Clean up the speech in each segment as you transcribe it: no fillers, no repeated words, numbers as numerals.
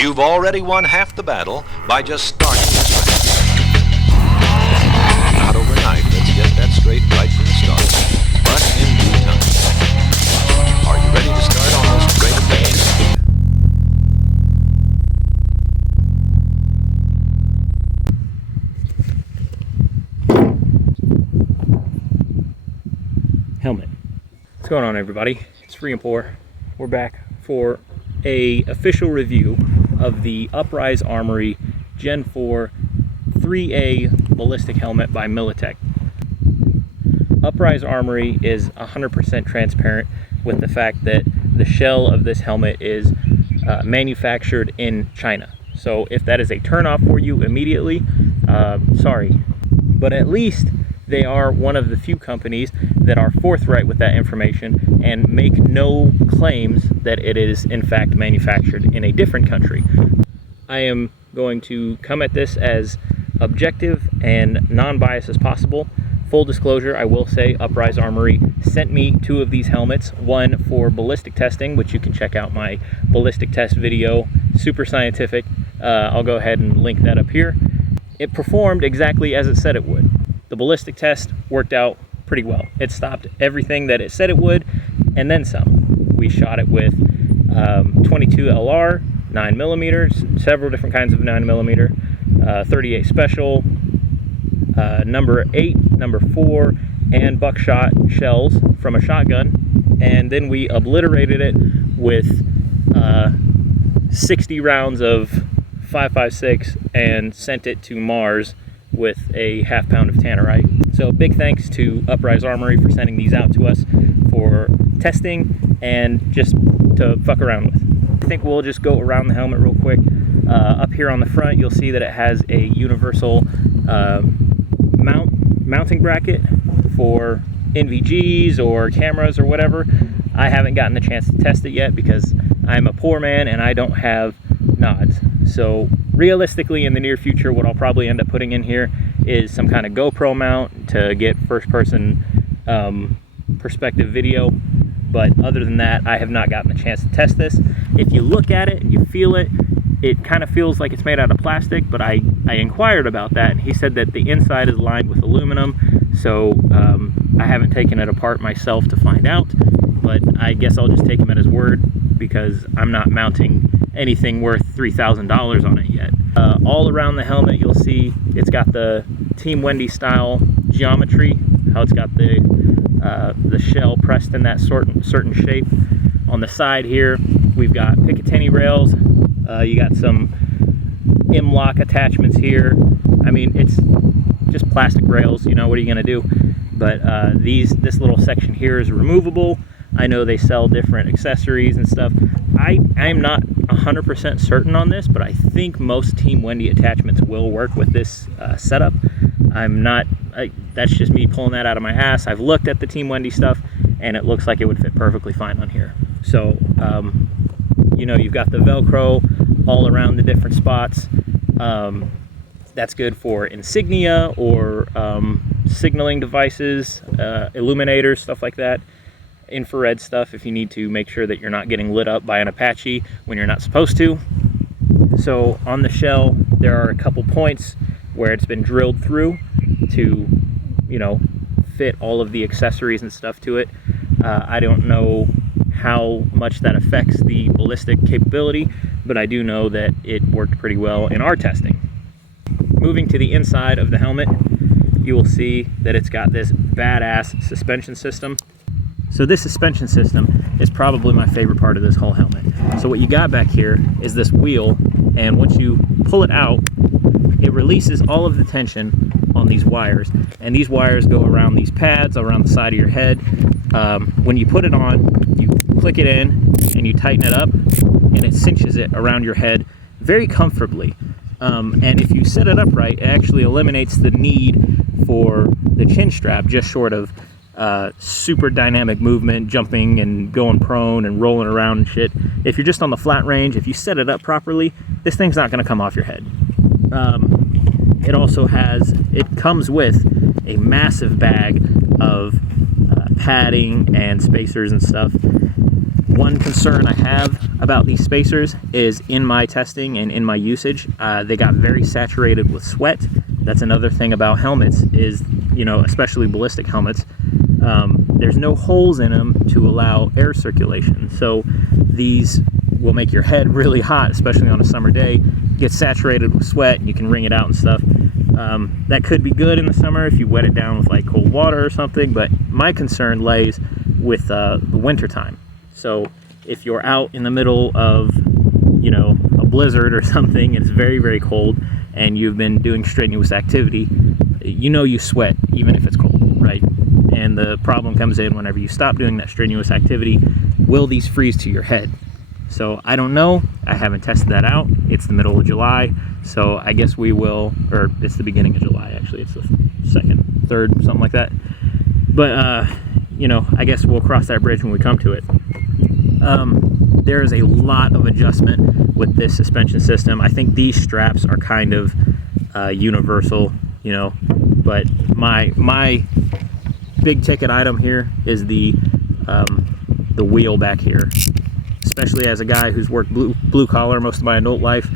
You've already won half the battle by just starting this race. Not overnight, let's get that straight right from the start, but in due time. Are you ready to start on this great adventure? Helmet. What's going on, everybody? It's Free and Poor. We're back for a official review of the Uprise Armory Gen 4 3A ballistic helmet by Militech. Uprise Armory is 100% transparent with the fact that the shell of this helmet is manufactured in China. So if that is a turnoff for you immediately, sorry. But at least they are one of the few companies that are forthright with that information and make no claims that it is in fact manufactured in a different country. I am going to come at this as objective and non-biased as possible. Full disclosure, I will say Uprise Armory sent me 2 of these helmets, one for ballistic testing, which you can check out my ballistic test video, super scientific. I'll go ahead and link that up here. It performed exactly as it said it would. The ballistic test worked out pretty well. It stopped everything that it said it would, and then some. We shot it with 22 LR, 9mm, several different kinds of 9mm, 38 special, number 8, number 4, and buckshot shells from a shotgun, and then we obliterated it with 60 rounds of 5.56 and sent it to Mars with a ½ pound of tannerite. So big thanks to Uprise Armory for sending these out to us for testing and just to fuck around with. I think we'll just go around the helmet real quick. Up here on the front, you'll see that it has a universal mounting bracket for NVGs or cameras or whatever. I haven't gotten the chance to test it yet because I'm a poor man and I don't have nods. So realistically, in the near future, what I'll probably end up putting in here is some kind of GoPro mount to get first-person perspective video. But other than that, I have not gotten the chance to test this. If you look at it and you feel it, it kind of feels like it's made out of plastic, but I inquired about that, and he said that the inside is lined with aluminum, so I haven't taken it apart myself to find out, but I guess I'll just take him at his word because I'm not mounting anything worth $3,000 on it yet. All around the helmet, you'll see it's got the Team Wendy style geometry, how it's got the shell pressed in that certain shape. On the side here, we've got Picatinny rails. You got some M-lock attachments here. I mean, it's just plastic rails, you know, what are you gonna do? But this little section here is removable. I know they sell different accessories and stuff. I'm not 100% certain on this, but I think most Team Wendy attachments will work with this setup. That's just me pulling that out of my ass. I've looked at the Team Wendy stuff, and it looks like it would fit perfectly fine on here. So, you know, you've got the Velcro all around the different spots. That's good for insignia or signaling devices, illuminators, stuff like that. Infrared stuff if you need to make sure that you're not getting lit up by an Apache when you're not supposed to. So on the shell, there are a couple points where it's been drilled through to, you know, fit all of the accessories and stuff to it. I don't know how much that affects the ballistic capability, but I do know that it worked pretty well in our testing. Moving to the inside of the helmet, you will see that it's got this badass suspension system. So this suspension system is probably my favorite part of this whole helmet. So what you got back here is this wheel, and once you pull it out, it releases all of the tension on these wires, and these wires go around these pads around the side of your head. When you put it on, you click it in and you tighten it up, and it cinches it around your head very comfortably. And if you set it up right, it actually eliminates the need for the chin strap, just short of super dynamic movement, jumping and going prone and rolling around and shit. If you're just on the flat range, if you set it up properly, this thing's not going to come off your head. It comes with a massive bag of padding and spacers and stuff. one concern I have about these spacers is in my testing and in my usage, they got very saturated with sweat. That's another thing about helmets is, you know, especially ballistic helmets, there's no holes in them to allow air circulation. So these will make your head really hot, especially on a summer day, get saturated with sweat and you can wring it out and stuff. That could be good in the summer if you wet it down with like cold water or something, but my concern lays with the winter time. So if you're out in the middle of, you know, a blizzard or something, and it's very, very cold, and you've been doing strenuous activity, you know you sweat even if it's cold, right? And the problem comes in whenever you stop doing that strenuous activity. Will these freeze to your head? So I don't know. I haven't tested that out. It's the middle of July, so I guess we will, or it's the beginning of July actually. It's the 2nd, 3rd, something like that. But you know, I guess we'll cross that bridge when we come to it. There is a lot of adjustment with this suspension system. I think these straps are kind of universal, you know, but my big ticket item here is the wheel back here. Especially as a guy who's worked blue collar most of my adult life,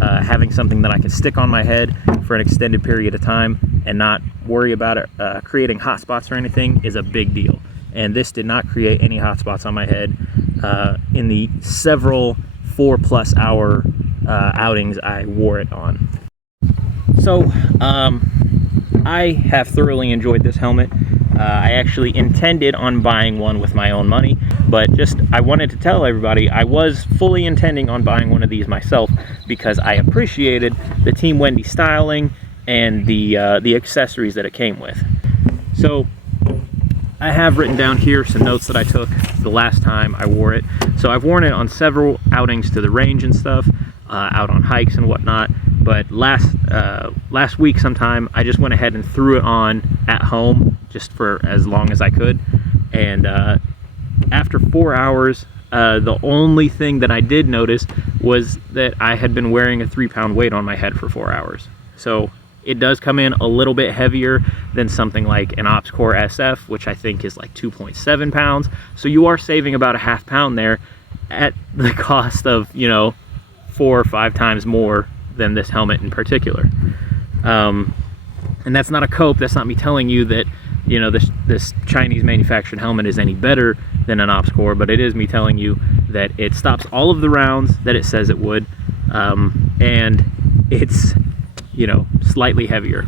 having something that I can stick on my head for an extended period of time and not worry about it creating hot spots or anything is a big deal. And this did not create any hot spots on my head in the several 4+ hour outings I wore it on. So I have thoroughly enjoyed this helmet. I actually intended on buying one with my own money, but I wanted to tell everybody I was fully intending on buying one of these myself because I appreciated the Team Wendy styling and the accessories that it came with. So I have written down here some notes that I took the last time I wore it. So I've worn it on several outings to the range and stuff, out on hikes and whatnot. But last week sometime, I just went ahead and threw it on at home just for as long as I could. And after 4 hours, the only thing that I did notice was that I had been wearing a 3-pound weight on my head for 4 hours. So it does come in a little bit heavier than something like an OpsCore SF, which I think is like 2.7 pounds. So you are saving about a ½ pound there at the cost of, you know, 4 or 5 times more than this helmet in particular. And that's not a cope. That's not me telling you that, you know, this Chinese manufactured helmet is any better than an OpsCore, but it is me telling you that it stops all of the rounds that it says it would, and it's, you know, slightly heavier.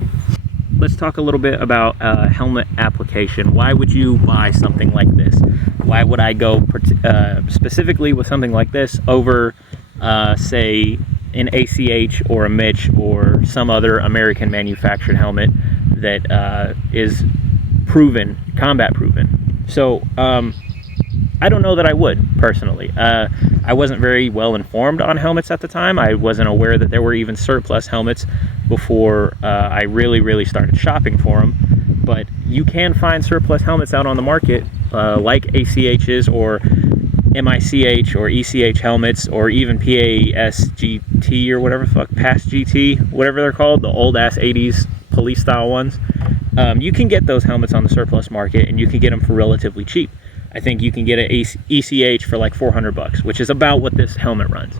Let's talk a little bit about helmet application. Why would you buy something like this? Why would I go specifically with something like this over, say, an ACH or a Mitch or some other American manufactured helmet that is proven, combat proven? So I don't know that I would personally. I wasn't very well informed on helmets at the time. I wasn't aware that there were even surplus helmets before I really started shopping for them. But you can find surplus helmets out on the market, like ACHs or MICH or ECH helmets, or even PASGT or whatever the fuck, PAS GT, whatever they're called, the old ass 80s police style ones. You can get those helmets on the surplus market, and you can get them for relatively cheap. I think you can get an ECH for like $400, which is about what this helmet runs.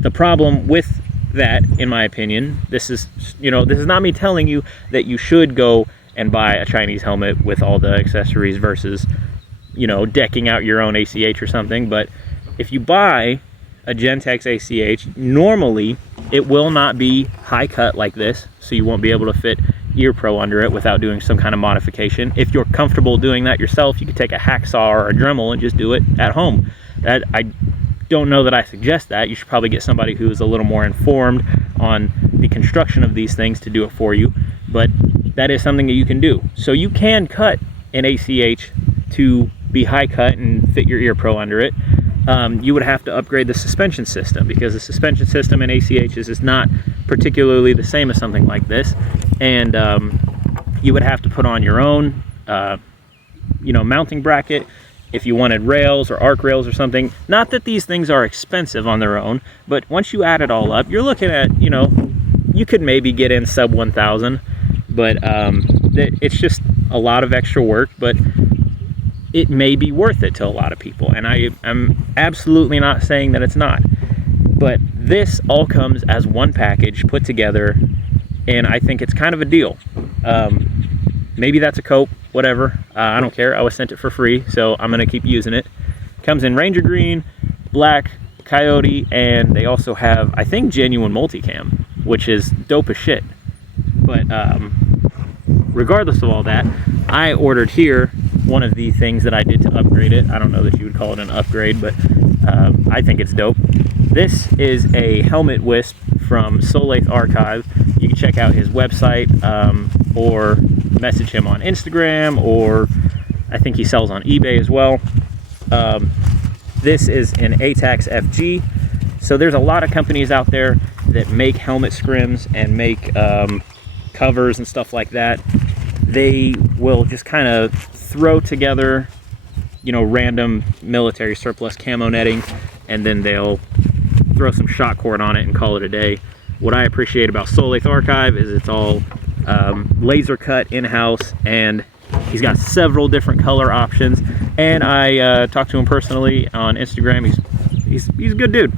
The problem with that, in my opinion, this is not me telling you that you should go and buy a Chinese helmet with all the accessories versus, you know, decking out your own ACH or something. But if you buy a Gentex ACH, normally it will not be high cut like this, so you won't be able to fit ear pro under it without doing some kind of modification. If you're comfortable doing that yourself, you could take a hacksaw or a Dremel and just do it at home. I don't know that I suggest that. You should probably get somebody who is a little more informed on the construction of these things to do it for you, but that is something that you can do. So you can cut an ACH to be high cut and fit your ear pro under it. You would have to upgrade the suspension system, because the suspension system in ACHs is not particularly the same as something like this, and you would have to put on your own mounting bracket if you wanted rails or arc rails or something. Not that these things are expensive on their own, but once you add it all up, you're looking at, you could maybe get in sub 1,000, but it's just a lot of extra work. But it may be worth it to a lot of people, and I'm absolutely not saying that it's not. But this all comes as one package put together, and I think it's kind of a deal. Maybe that's a cope, whatever. I don't care. I was sent it for free, so I'm gonna keep using it. Comes in Ranger Green, Black, Coyote, and they also have, I think, genuine multicam, which is dope as shit. But regardless of all that, I ordered here one of the things that I did to upgrade it. I don't know that you would call it an upgrade, but I think it's dope. This is a helmet wisp from Solathe Archive. You can check out his website, or message him on Instagram, or I think he sells on eBay as well. This is an ACH FG. So there's a lot of companies out there that make helmet scrims and make covers and stuff like that. They will just kind of throw together, you know, random military surplus camo netting, and then they'll throw some shot cord on it and call it a day. What I appreciate about Solathe Archive is it's all laser cut in-house, and he's got several different color options. And I talked to him personally on Instagram. He's a good dude.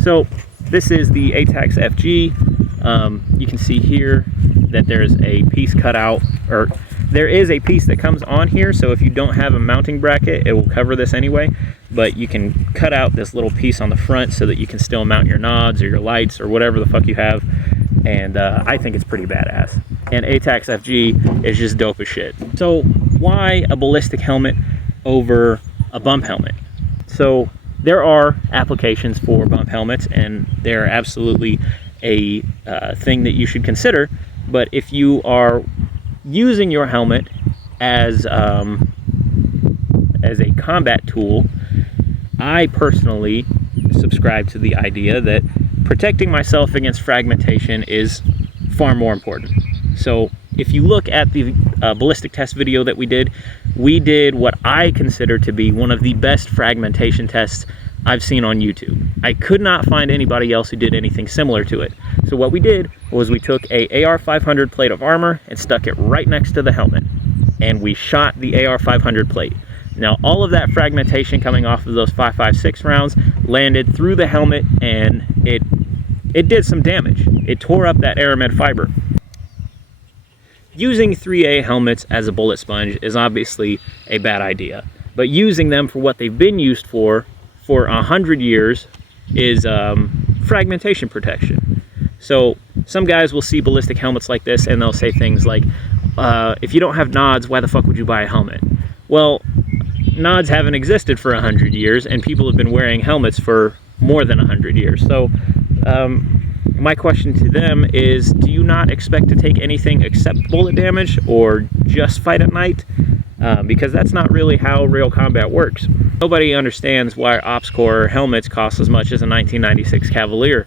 So this is the ACH FG. You can see here that there's a piece cut out, or there is a piece that comes on here. So if you don't have a mounting bracket, it will cover this anyway. But you can cut out this little piece on the front so that you can still mount your nods or your lights or whatever the fuck you have. And I think it's pretty badass. And ACH FG is just dope as shit. So why a ballistic helmet over a bump helmet? So there are applications for bump helmets, and they're absolutely a thing that you should consider. But if you are using your helmet as a combat tool, I personally subscribe to the idea that protecting myself against fragmentation is far more important. So if you look at the ballistic test video that we did what I consider to be one of the best fragmentation tests I've seen on YouTube. I could not find anybody else who did anything similar to it. So what we did was we took a AR-500 plate of armor and stuck it right next to the helmet, and we shot the AR-500 plate. Now all of that fragmentation coming off of those 5.56 rounds landed through the helmet, and it did some damage. It tore up that Aramed fiber. Using 3A helmets as a bullet sponge is obviously a bad idea, but using them for what they've been used for 100 years is fragmentation protection. So some guys will see ballistic helmets like this and they'll say things like, if you don't have nods, why the fuck would you buy a helmet? Well, nods haven't existed for 100 years, and people have been wearing helmets for more than 100 years. So my question to them is, do you not expect to take anything except bullet damage, or just fight at night? Because that's not really how real combat works. Nobody understands why Ops Corps helmets cost as much as a 1996 Cavalier.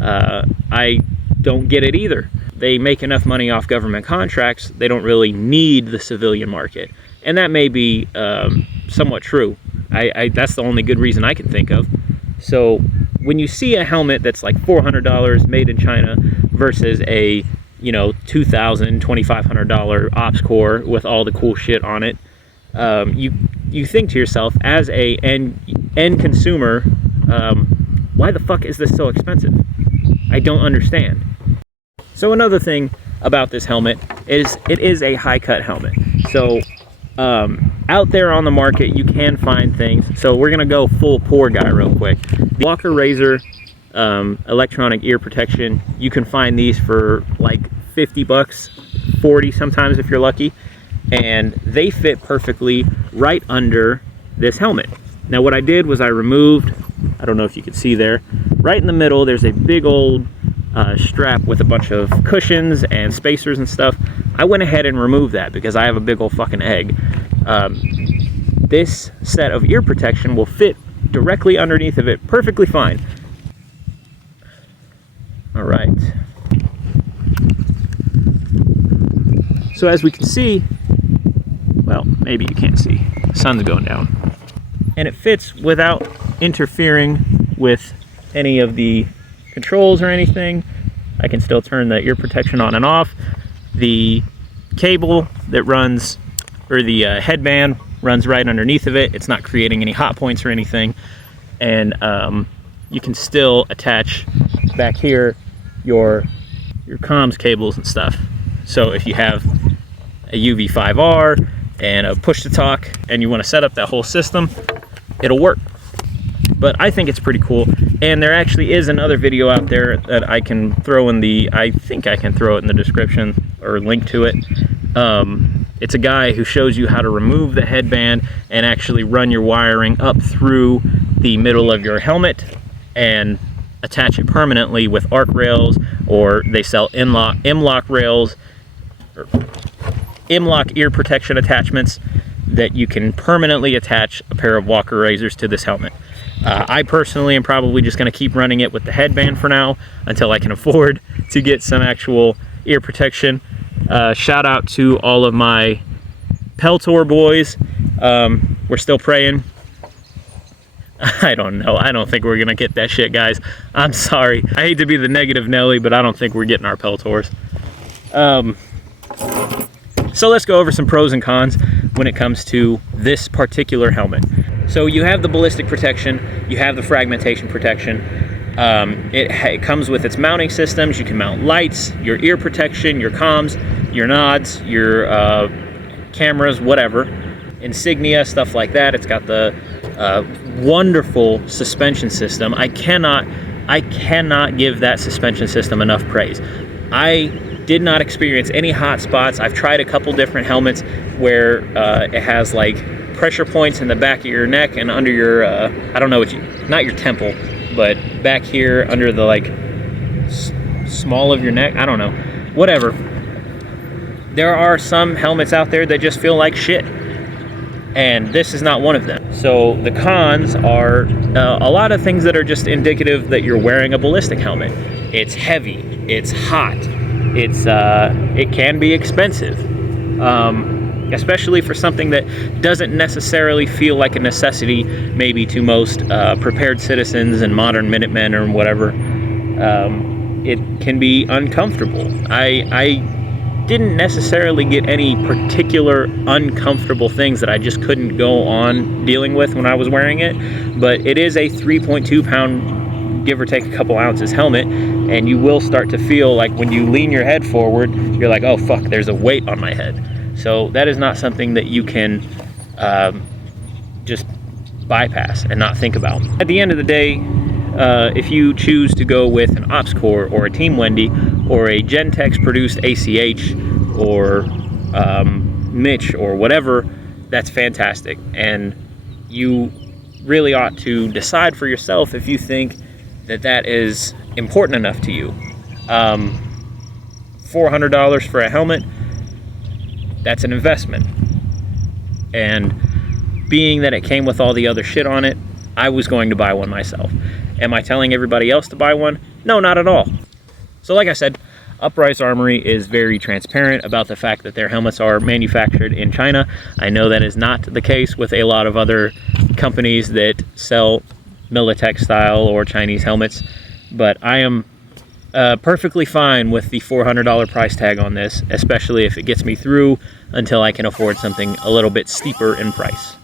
I don't get it either. They make enough money off government contracts, they don't really need the civilian market. And that may be somewhat true. That's the only good reason I can think of. So when you see a helmet that's like $400 made in China versus a, you know, $2,000, $2,500 Ops Corps with all the cool shit on it, you think to yourself, as a end consumer, why the fuck is this so expensive? I don't understand. So another thing about this helmet is it is a high cut helmet. So out there on the market you can find things. So we're gonna go full poor guy real quick. The Walker Razor electronic ear protection, you can find these for like 50 bucks, 40 sometimes if you're lucky, and they fit perfectly right under this helmet. Now what I did was I removed, I don't know if you can see there, right in the middle there's a big old strap with a bunch of cushions and spacers and stuff. I went ahead and removed that because I have a big old fucking egg. This set of ear protection will fit directly underneath of it perfectly fine. All right. So as we can see, well, maybe you can't see, the sun's going down. And it fits without interfering with any of the controls or anything. I can still turn the ear protection on and off. The cable that runs, or the headband runs right underneath of it. It's not creating any hot points or anything. And you can still attach back here your comms cables and stuff. So if you have a UV5R and a push to talk and you want to set up that whole system, it'll work. But I think it's pretty cool. And there actually is another video out there that I can throw in the, I think I can throw it in the description or link to it. It's a guy who shows you how to remove the headband and actually run your wiring up through the middle of your helmet and attach it permanently with arc rails, or they sell M-lock rails, or M-lock ear protection attachments that you can permanently attach a pair of Walker razors to this helmet. I personally am probably just going to keep running it with the headband for now until I can afford to get some actual ear protection. Shout out to all of my Peltor boys. We're still praying. I don't know. I don't think we're going to get that shit, guys. I'm sorry. I hate to be the negative Nelly, but I don't think we're getting our Peltors. So let's go over some pros and cons when it comes to this particular helmet. So you have the ballistic protection, you have the fragmentation protection. It comes with its mounting systems. You can mount lights, your ear protection, your comms, your nods, your cameras, whatever, insignia, stuff like that. It's got the wonderful suspension system. I cannot give that suspension system enough praise. I did not experience any hot spots. I've tried a couple different helmets where it has like pressure points in the back of your neck and under your I don't know what not your temple, but back here under the like small of your neck. I don't know, whatever. There are some helmets out there that just feel like shit, and this is not one of them. So the cons are a lot of things that are just indicative that you're wearing a ballistic helmet. It's heavy, it's hot, it can be expensive, especially for something that doesn't necessarily feel like a necessity maybe to most prepared citizens and modern Minutemen or whatever. It can be uncomfortable. I didn't necessarily get any particular uncomfortable things that I just couldn't go on dealing with when I was wearing it, but it is a 3.2 pound, give or take a couple ounces helmet, and you will start to feel like when you lean your head forward, you're like, oh fuck, there's a weight on my head. So that is not something that you can just bypass and not think about. At the end of the day, if you choose to go with an Ops Core or a Team Wendy or a Gentex produced ACH or Mitch or whatever, that's fantastic. And you really ought to decide for yourself if you think that that is important enough to you. $400 for a helmet, that's an investment. And being that it came with all the other shit on it, I was going to buy one myself. Am I telling everybody else to buy one? No, not at all. So like I said, Uprise Armory is very transparent about the fact that their helmets are manufactured in China. I know that is not the case with a lot of other companies that sell Militech style or Chinese helmets, but I am perfectly fine with the $400 price tag on this, especially if it gets me through until I can afford something a little bit steeper in price.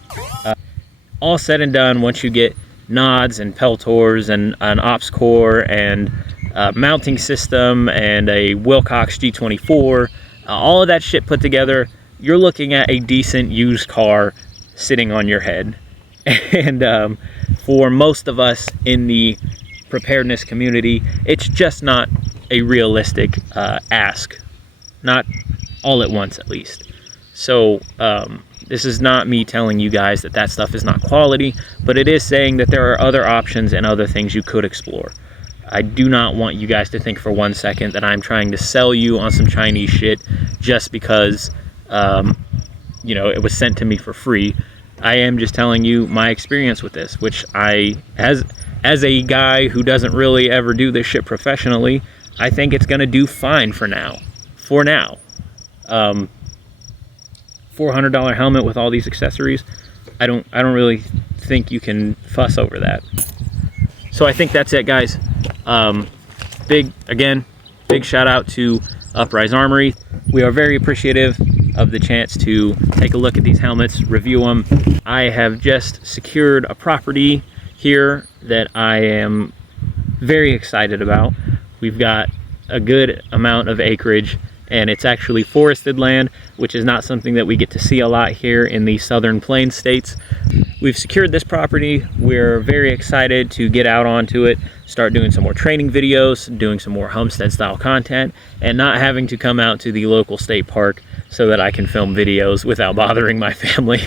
All said and done, once you get nods and Peltors and an Ops Core and a mounting system and a Wilcox G24, all of that shit put together, you're looking at a decent used car sitting on your head. And for most of us in the preparedness community, it's just not a realistic ask, not all at once at least. So this is not me telling you guys that that stuff is not quality, but it is saying that there are other options and other things you could explore. I do not want you guys to think for 1 second that I'm trying to sell you on some Chinese shit just because you know, it was sent to me for free. I am just telling you my experience with this, which I, as a guy who doesn't really ever do this shit professionally, I think it's gonna do fine for now. For now. $400 helmet with all these accessories, I don't really think you can fuss over that. So I think that's it, guys. Big shout out to Uprise Armory. We are very appreciative of the chance to take a look at these helmets, review them. I have just secured a property here that I am very excited about. We've got a good amount of acreage, and it's actually forested land, which is not something that we get to see a lot here in the southern plains states. We've secured this property. We're very excited to get out onto it, start doing some more training videos, doing some more homestead style content, and not having to come out to the local state park so that I can film videos without bothering my family.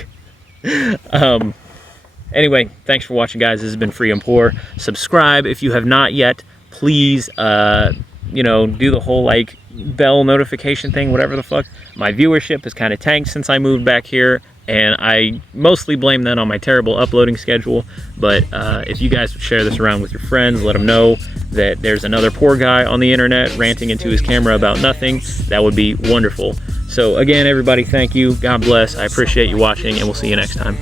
Anyway, thanks for watching, guys. This has been Free and Poor. Subscribe if you have not yet. Please, you know, do the whole like bell notification thing, whatever the fuck. My viewership has kind of tanked since I moved back here, and I mostly blame that on my terrible uploading schedule. But if you guys would share this around with your friends, let them know that there's another poor guy on the internet ranting into his camera about nothing, that would be wonderful. So again, everybody, thank you. God bless. I appreciate you watching, and we'll see you next time.